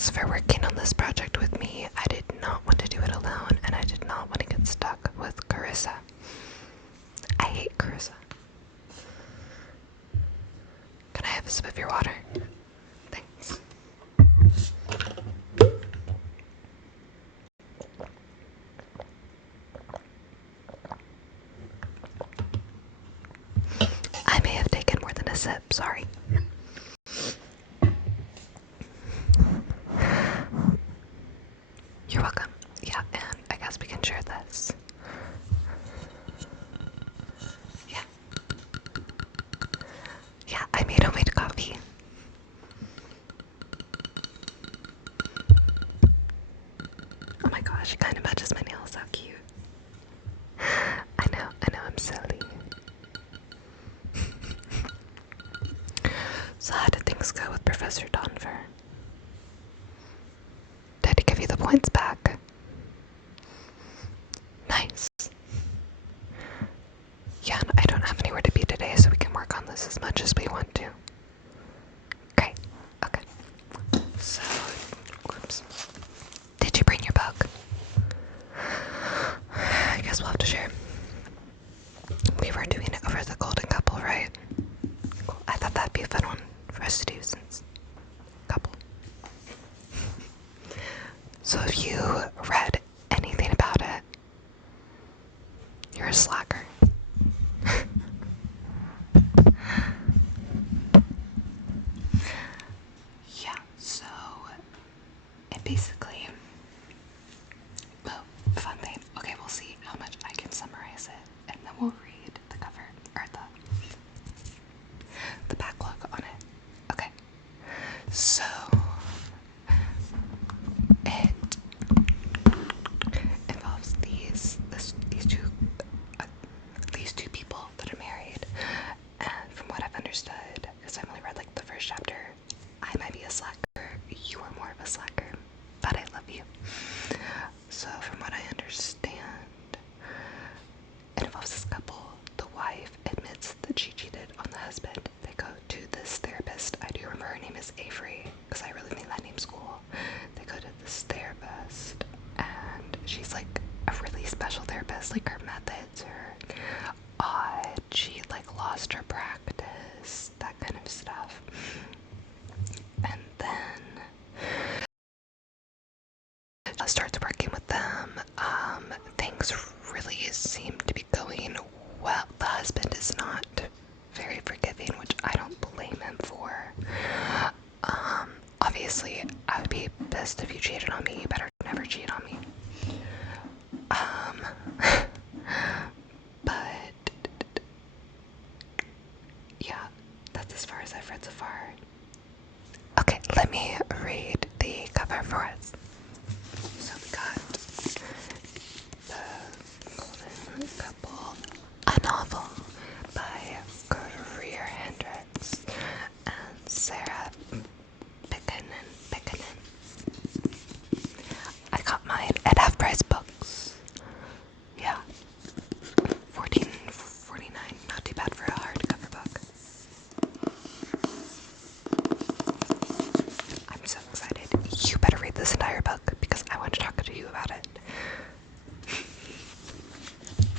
thanks for working on this project with me. I did not want to do it alone, and I did not want to get stuck with Carissa. I hate Carissa. Can I have a sip of your water? Thanks. I may have taken more than a sip, sorry. You're welcome. Yeah, and I guess we can share this. Yeah. Yeah, I made homemade coffee. Oh my gosh, it kind of matches my nails, how cute. I know, I'm silly. So how did things go with Professor Donver? Did he give you the points back? Nice. Yeah, and I don't have anywhere to be today, so we can work on this as much as we want to. Great. Okay. So, whoops. Did you bring your book? I guess we'll have to share. We were doing it over the Golden Couple, right? Cool. I thought that'd be a fun one for us to do since couple. So if you read anything about it, you're a slacker. Yeah, so it basically, well, fun thing. Okay, we'll see how much I can summarize it, and then we'll read the cover, or the backlog on it. Okay, so it involves these two people that are married, and from what I've understood, because I've only read like the first chapter, I might be a slacker, you are more of a slacker, but I love you. So from what I understand, it involves this couple. The wife admits that she cheated on the husband. They go to this therapist. I do remember her name is Avery, because I really think that name's cool. They go to this therapist, and she's like a really special therapist. Like, her methods are odd. She like lost her practice, that kind of stuff. And then starts working with them. Things really seem to be going well. The husband is not very forgiving, which I don't blame him for. Obviously, I would be pissed if you cheated on me. You better never cheat on me. But yeah, that's as far as I've read so far. Okay, let me read the cover for us. So we got The Golden Couple, a novel by Greer Hendricks and Sarah Pickenen. I got mine at Half Price Books. Yeah, $14.49. Not too bad for a hardcover book. I'm so excited. You better read this entire book because I want to talk to you about it.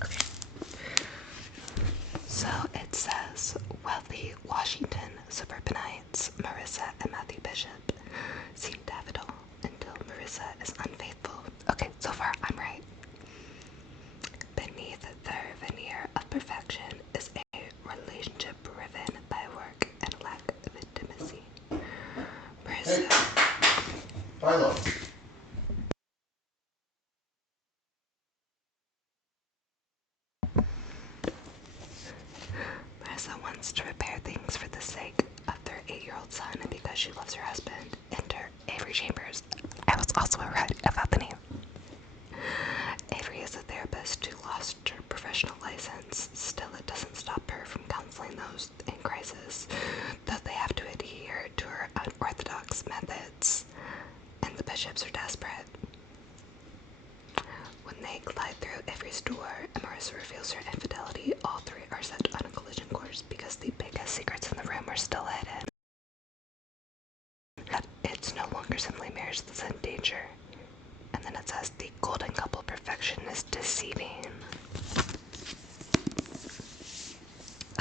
Okay. So it says, wealthy Washington suburbanites Marissa and Matthew Bishop seem to have it all until Marissa is unfaithful. Okay, so far I'm right. Beneath their veneer of perfection is a relationship driven by work and lack of intimacy. Marissa. Hey, Philo. Marissa wants to repair things for the sake of their 8-year-old son and because she loves her husband. Enter Avery Chambers. I was also right about the name. Avery is a therapist who lost her professional license. Still, it doesn't stop her from counseling those in crisis, though they have to adhere to her unorthodox methods, and the Bishops are desperate. When they glide through Avery's door and Marissa reveals her infidelity, all three are set on a collision course because the biggest secrets in the room are still hidden. It's no longer longer simply marriage that's in danger. And then it says the golden couple perfection is deceiving.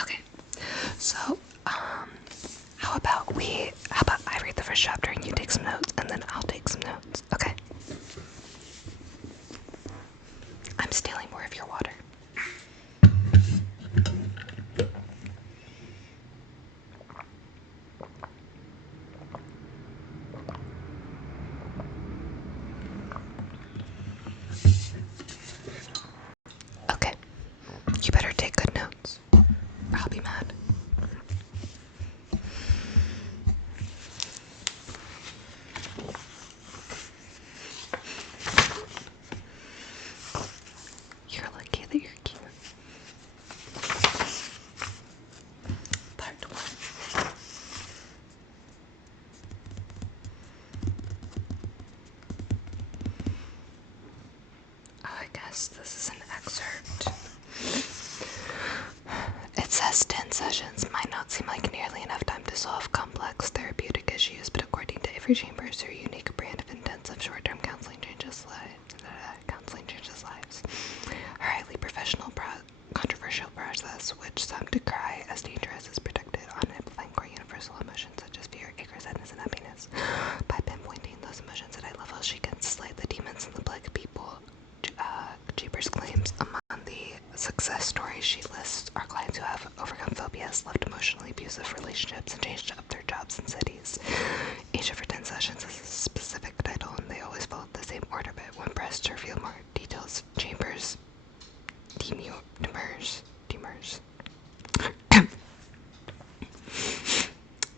Okay, so how about I read the first chapter and you take some notes, and then I'll take some notes. Okay. I'm stealing more of your water. Okay. You better take good notes, or I'll be mad. You're lucky that you're cute. Part 1. I guess this is an excerpt. It says 10 sessions might not seem like nearly enough time to solve complex therapeutic issues, but according to Avery Chambers, her unique brand of intensive short-term counseling changes lives. Her highly professional, controversial process, which some decry as dangerous, is protected on amplifying core universal emotions such as fear, anger, sadness, and happiness. By pinpointing those emotions at high levels, she can slay the demons and the plague of people. Chambers claims among the success stories she lists are clients who have overcome phobias, left emotionally abusive relationships, and changed up their jobs and cities. Each of her 10 sessions has a specific title, and they always follow the same order, but when pressed to reveal more details, Chambers demurs.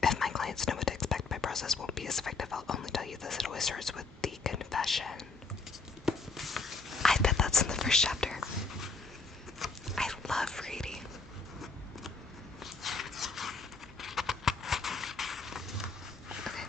If my clients know what to expect, my process won't be as effective. I'll only tell you this: it always starts with the confession. I bet that's in the first chapter. I love reading. Okay.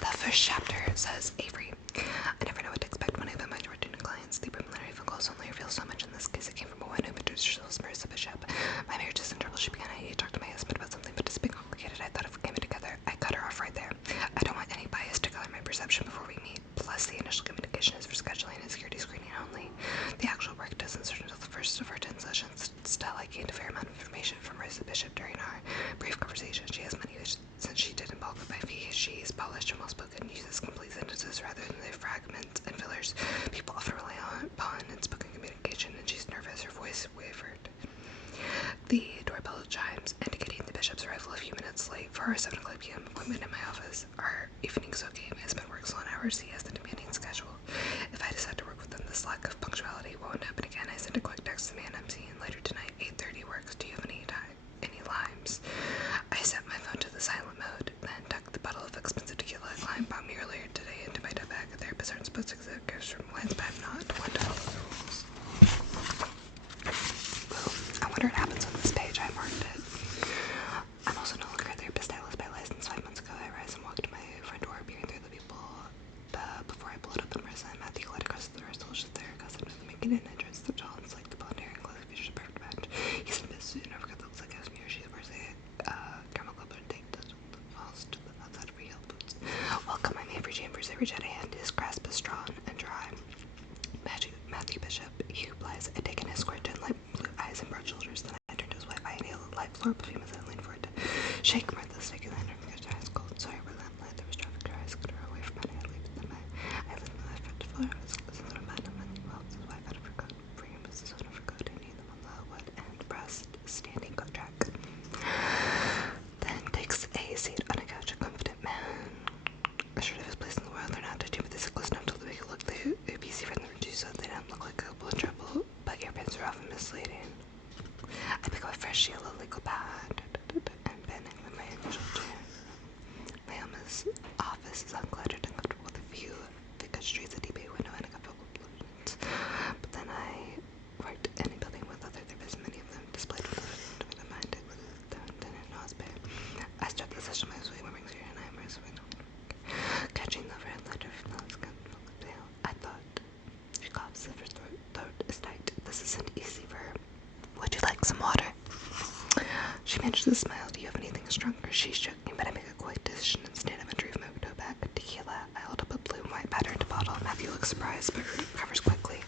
The first chapter says, Avery, I never know what to expect when I open my door to new clients. The preliminary phone calls only reveal so much in this case. It came from a woman who introduced herself as Bishop. My marriage is in trouble. She began. I need to talk to my husband about something, but it's a bit complicated. I thought if we came in together, I cut her off right there. I don't want any bias to color my perception before we meet. Plus, the initial communication is for scheduling and security screening only. The actual work doesn't start until the first of our 10 sessions. Still, I gained a fair amount of information from Marissa Bishop during our brief conversation. She has money since she didn't bulk up my fee. She's polished and well-spoken, uses complete sentences rather than the fragments and fillers people often rely upon in spoken communication, and she's nervous. Her voice wavered. The doorbell chimes, indicating the bishop's arrival a few minutes late for our 7 o'clock p.m. appointment in my office. Our evening's okay. My husband works long hours. He has the demanding schedule. If I decide to work with him, this lack of punctuality won't happen again. I sent a quick text to the man I'm seeing later tonight. 8:30 works. Do you have any limes? I set my phone to the silent mode, then tucked the bottle of expensive tequila a client bought me earlier today into my duffel bag. Therapists aren't supposed to accept gifts from clients, but I'm not one to follow the rules. I wonder what happens on this page. I marked it. I'm also no longer a therapist. I was by license 5 months ago. I rise and walk to my front door, peering through the people. Before I pulled up and Marissa and Matthew led across the door. Still just there, cousin with making an entrance. The tall and slick, the blonde hair and clothes features a perfect match. He's in a bit suit and overcoat that looks like cashmere. She wears a caramel colored tank that falls to the outside of her heel boots. Welcome, I'm Avery Chambers. Every jet hand, his grasp is strong and dry. Matthew Bishop, he replies. I take in his square chin, light blue eyes and broad shoulders. Then I turn to his white eye and hail the light floor perfume as I lean forward to shake Martha's sticky lantern because her eyes cold. Sorry, we're lamplight. There was traffic. Her eyes cut her away from my leave. Then I leaned my foot to the floor. I was a little mad and my mouth his wife out of her coat. Bringing him his own of her coat and kneed them on the wood and pressed standing coat track. Then takes a seat on a couch. A confident man, assured of his place in the world, learn how to do with this close enough to make it look they would be easy for them to do so they don't look like a couple in trouble, but your pins are often misleading. I pick up a fresh yellow legal pad and pen and clean my initial chair. Naomi's office is uncluttered and comfortable with a view of the good streets, a deep bay window, and a couple of balloons. But then I worked in a building with other therapists, many of them displayed with a mind I didn't know was bad. I start the session my way warming here and I am catching the red letter from the skin from the tail. I thought she coughs if her throat is tight. This isn't easy for her. Would you like some water? She managed to smile. Do you have anything stronger? She's joking, but I make a quick decision and stand up and retrieve my window back. eyes, but recovers quickly.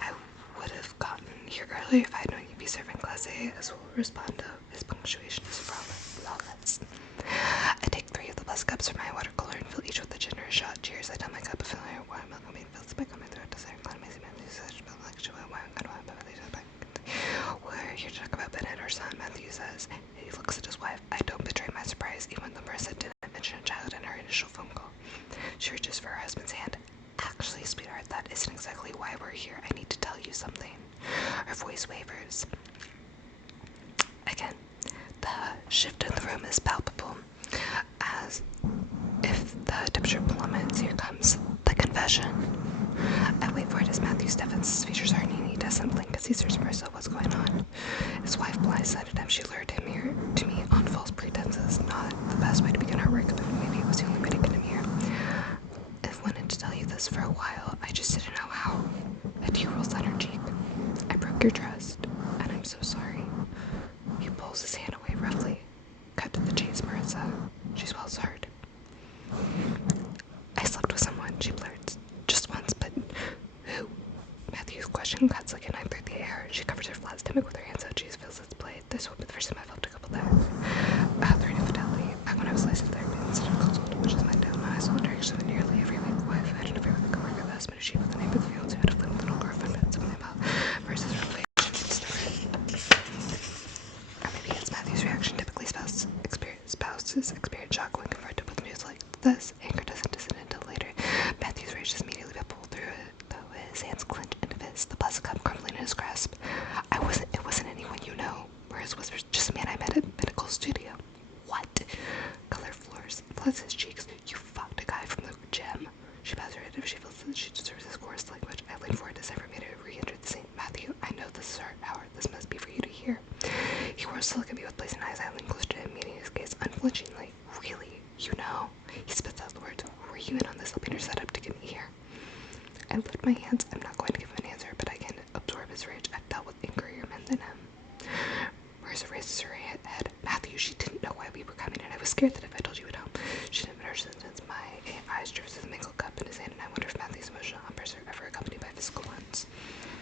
I would have gotten here earlier if I had known you'd be serving class A, as will respond to his punctuation is flawless. I take 3 of the bus cups from my water cooler and fill each with a generous shot. Cheers. I tell my cup of filling water milk. I mean, fills back on my throat. Desire, glad amazing Matthew says, but like to wine, we're here to talk about Bennett, our son. Matthew says. He looks at his wife. I don't betray my surprise, even though Marissa didn't mention a child in her initial phone call. She reaches for her husband's hand. Actually, sweetheart, that isn't exactly why we're here. I need to tell you something. Her voice wavers. Again, the shift in the room is palpable, as if the temperature plummets. Here comes the confession. I wait for it as Matthew stiffens. His features hardening. He doesn't blink as he searches Marissa. What's going on? His wife blindsided him. She lured him here to me on false pretenses. Not the best way to begin her work, but maybe it was the only way to get him here. I've wanted to tell you this for a while. I just didn't know how. A tear rolls down her cheek. I broke your trust, and I'm so sorry. He pulls his hand away roughly. Cut to the chase, Marissa. She swells hard. I slept with someone, she blurts. Just once, but who? Matthew's question cuts like a knife through the air. She covers her flat stomach with her hands out. She feels its blade. This will be the first time I've helped a couple there. Threat infidelity. Back when I was licensed therapy instead of consultant, which is my down. I saw her actually nearly every week. Wife had an affair with a coworker. The husband who she with the neighbor, the fiance who had a flame with an old girlfriend, but something about versus relationship. Or maybe it's Matthew's reaction. Typically spouses experience shock when confronted with news like this. Anger doesn't descend until later. Matthew's rage just immediately pulled through it, though his hands clenched into fists, the plastic cup crumbling in his grasp. It wasn't anyone you know. Whereas was just a man I met at medical studio. What? Color floods his cheeks. You fucked a guy from the gym. She bows her head if she feels that she deserves his coarse language. I lean forward as I for me to re-enter the scene. Matthew, I know this is our hour. This must be for you to hear. He whirls to look at me with blazing eyes. I lean close to him, meeting his gaze unflinchingly. Really? You know? He spits out the words. Were you in on this, helping her set up to get me here? I lift my hands. I'm not going to give him an answer, but I can absorb his rage. I've dealt with angrier men than him. Marissa raises her head. Matthew, she didn't know why we were coming, and I was scared that if I told you at home, she didn't finish her sentence. My eyes drifts his mangled cup in his hand, and I wonder if Matthew's emotional outbursts are ever accompanied by physical ones.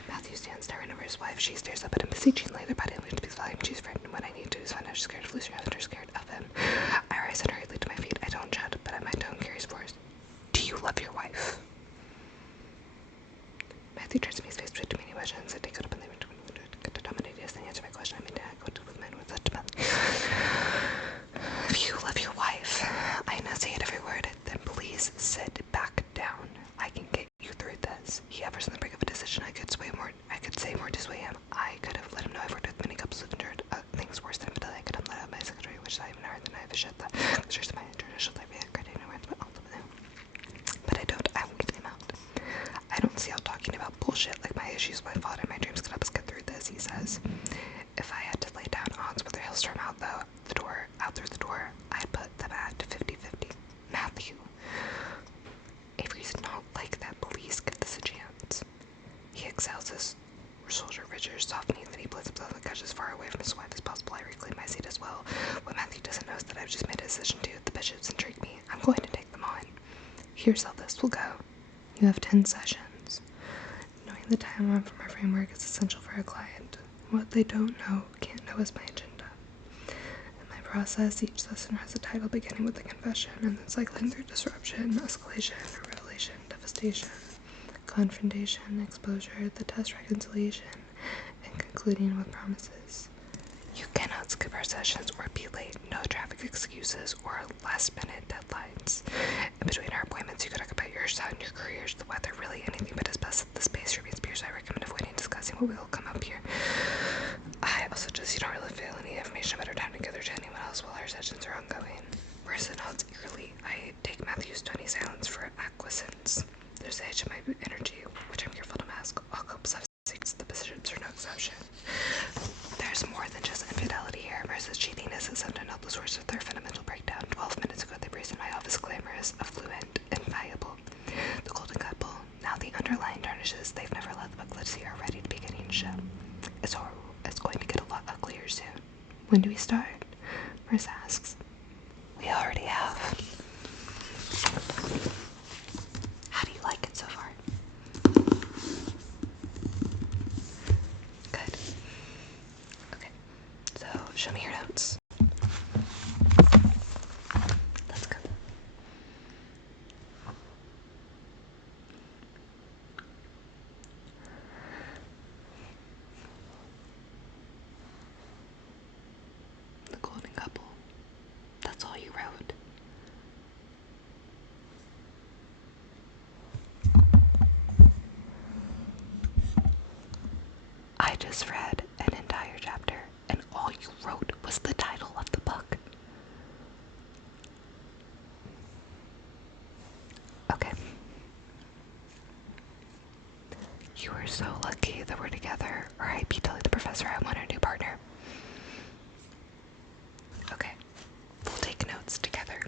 Matthew stands staring over his wife. She stares up at him beseechingly. Their body language speaks volume. She's frightened. What I need to do is find out if she's scared of Lucy or if she's scared of him. I rise unhurriedly to my feet. I don't shout, but my tone carries force. Do you love your wife? Matthew turns to me, his face with too many emotions. I take it up and leave it to dominate. Yes, then answer my question. I mean, I go to with men with such mouth. If you love your wife, I enunciate every word, then please sit back down. I can get you through this. He hovers on the brink of a decision. I could say more to sway him. I could have let him know I've worked with many couples who've endured things worse than infidelity. I could have let out my secretary, which I even heard the knife is shut. The search of my international therapy, I credit no words, but all of them. But I don't. I weed him out. I don't see how talking about bullshit like my issues, my fault, and my dreams could help us get through this, he says. If I had to lay down odds with a hailstorm out through the door, I'd put them at 50-50. Matthew. Avery's not like that. Please give this a chance. He exhales his shoulder ridges, softening, then he places himself on the couch as far away from his wife as possible. I reclaim my seat as well. What Matthew doesn't know is that I've just made a decision to. The bishops intrigue me. I'm going to take them on. Here's how this will go. You have 10 sessions. Knowing the timeline from our framework is essential for a client. What they don't know, can't know is my agenda. In my process, each session has a title beginning with a confession, and then cycling through disruption, escalation, revelation, devastation, confrontation, exposure, the test reconciliation, and concluding with promises. You cannot skip our sessions or be late. No traffic excuses or last-minute deadlines. In between our appointments, you could talk about your son, your careers, the weather, really anything but his best at the space remains peers. I recommend avoiding discussing what will come up here. I also suggest you don't really feel any information about our time together to anyone else while our sessions are ongoing. Marissa nods eagerly. I take Matthew's stony silence for acquiescence. There's a hitch in my energy, which I'm careful to mask. All couples have seeks, the bishops are no exception. There's more than just infidelity here. Marissa's cheatiness is an undeniable source of their fundamental breakdown. 12 minutes ago, they braced in my office glamorous, affluent, invaluable. The golden couple, now the underlying tarnishes they've never let the booklet see, are ready to be getting show. It's horrible. It's going to get a lot uglier soon. When do we start? Marissa asks. We already have. How do you like it so far? was the title of the book? Okay. You are so lucky that we're together, or I'd be telling the professor I want a new partner. Okay. We'll take notes together.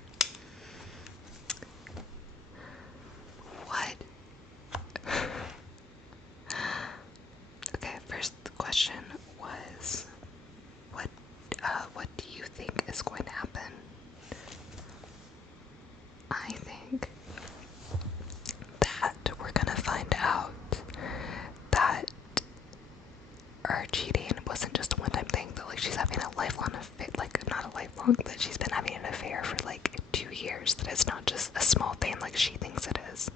What? Okay, first question was, what do you think is going to happen? I think that we're gonna find out that her cheating wasn't just a one-time thing, that like she's having a lifelong affair, like not a lifelong, that she's been having an affair for like 2 years, that it's not just a small thing like she thinks it is.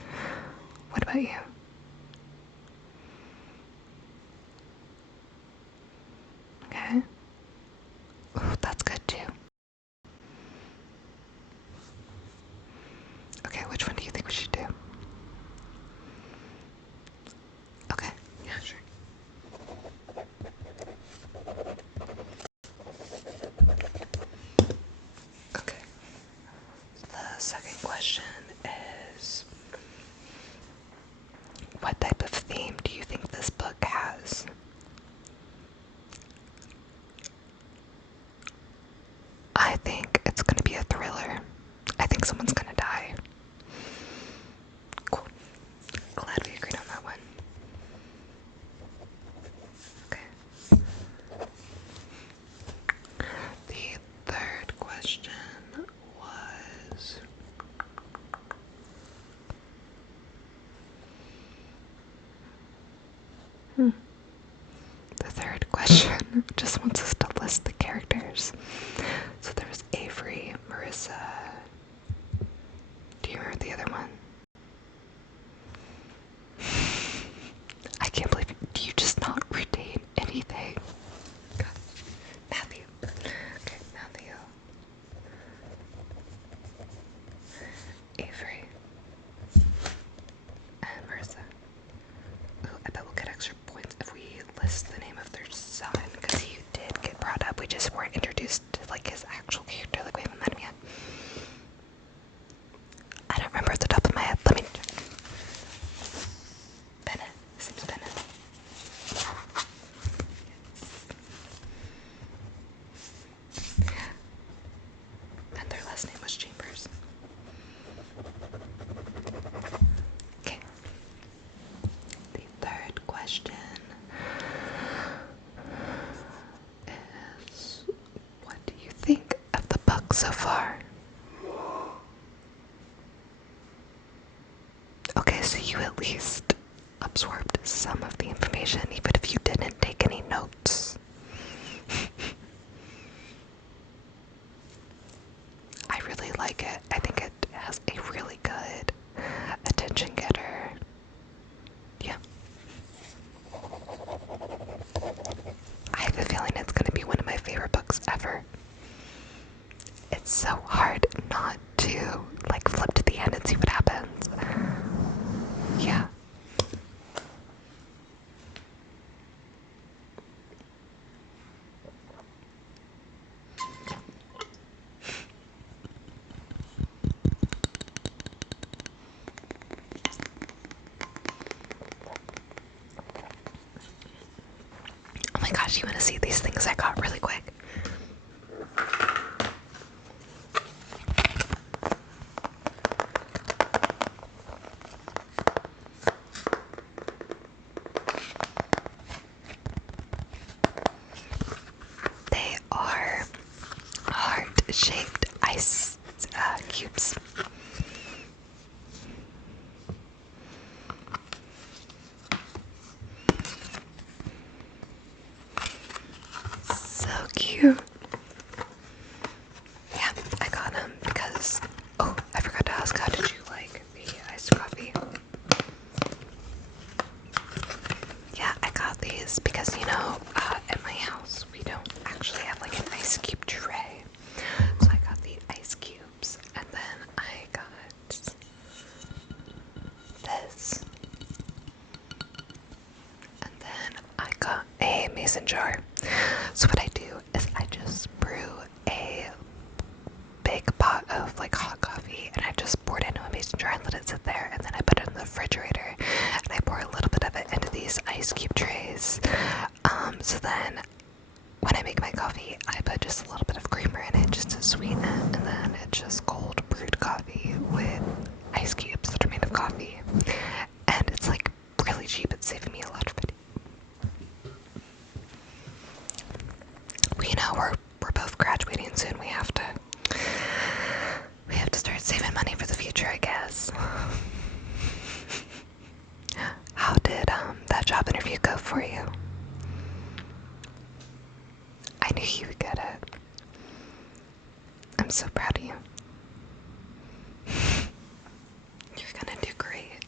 What about you? Okay. Ooh, that's good too. Okay, which one do you think we should do? Okay, yeah, sure. Okay. The second question is, what type of theme do you think this book has? I think it's gonna be a thriller. I think someone's gonna die. Cool. Glad we agreed on that one. Okay. The third question was... The third question just wants us to list the characters. So there was Avery, Marissa. Do you remember the other one? I can't believe do you just not retain anything? God. Matthew. Okay, Matthew. Avery. And Marissa. Ooh, I bet we'll get extra points if we list the name of their son, because he did get brought up. We just weren't introduced to like his actual character, like we haven't met him yet. I don't remember at the top of my head. Let me check. Bennett. His name's Bennett. And their last name was Chambers. Okay. The third question is, what do you think of the book so far? Okay, so you at least absorbed some of the information, even if you didn't take any notes. I really like it. I think it has a really good attention getter. Yeah. I have a feeling it's going to be one of my favorite books ever. It's so hard not to like flip to the end and see what happens. Yeah. Oh my gosh, you want to see these things I got really quick? They are heart-shaped ice cubes. So cute. Yeah, I got them because, oh, I forgot to ask, how did you like the iced coffee? Yeah, I got these because, you know, at my house, we don't actually have like an ice cube tray. So I got the ice cubes, and then just poured into a mason jar and let it sit there, and then I put it in the refrigerator, and I pour a little bit of it into these ice cube trays. So then when I make my coffee, I put just a little bit of creamer in it just to sweeten it, and then it's just cold brewed coffee with ice cubes that are made of coffee. And it's like really cheap. It's saving me a lot of money. We're both graduating soon. We have to start saving money for the future, I guess. How did that job interview go for you? I knew you would get it. I'm so proud of you. You're gonna do great.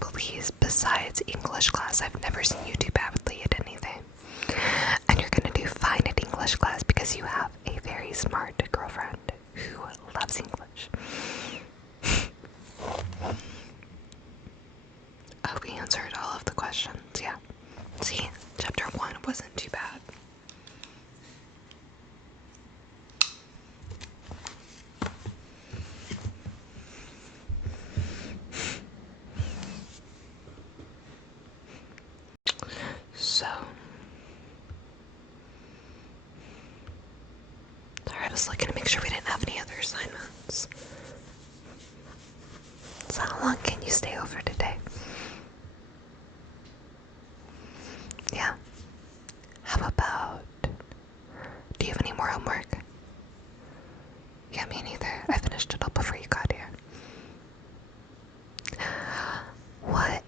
Please, besides English class, I've never seen you do badly at anything. And you're gonna do fine at English class because you have a very smart girlfriend who loves English. Oh, we answered all of the questions, yeah. See, chapter 1 wasn't too bad. So, sorry, I was looking to make sure we didn't have any other assignments. So how long can you stay over today? Yeah. How about, do you have any more homework? Yeah, me neither. I finished it all before you got here. What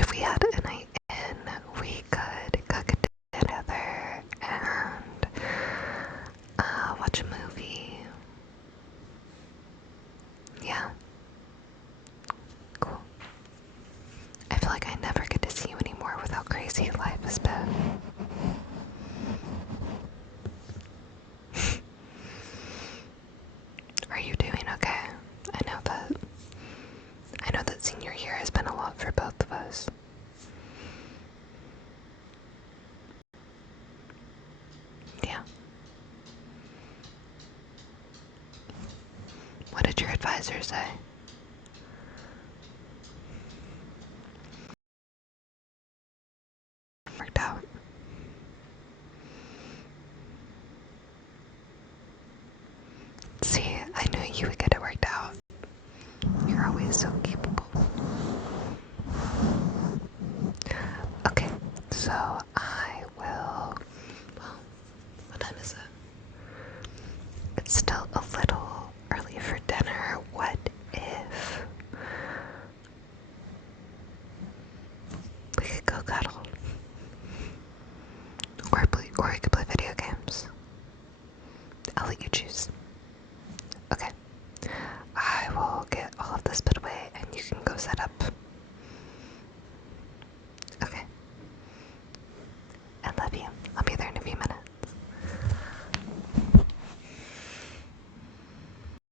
if we had a night in? We could cook together and watch a movie. Yeah. Cool. I feel like I never get to see you anymore with how crazy life has been. Are you doing okay? I know that senior year has been a lot for both of us. Yeah. What did your advisor say? Worked out. See, I knew you would get it worked out. You're always so capable. Okay, so I will. Well, what time is it? It's still a little early for dinner. What if we could go cuddle? Or we could play video games. I'll let you choose. Okay. I will get all of this put away and you can go set up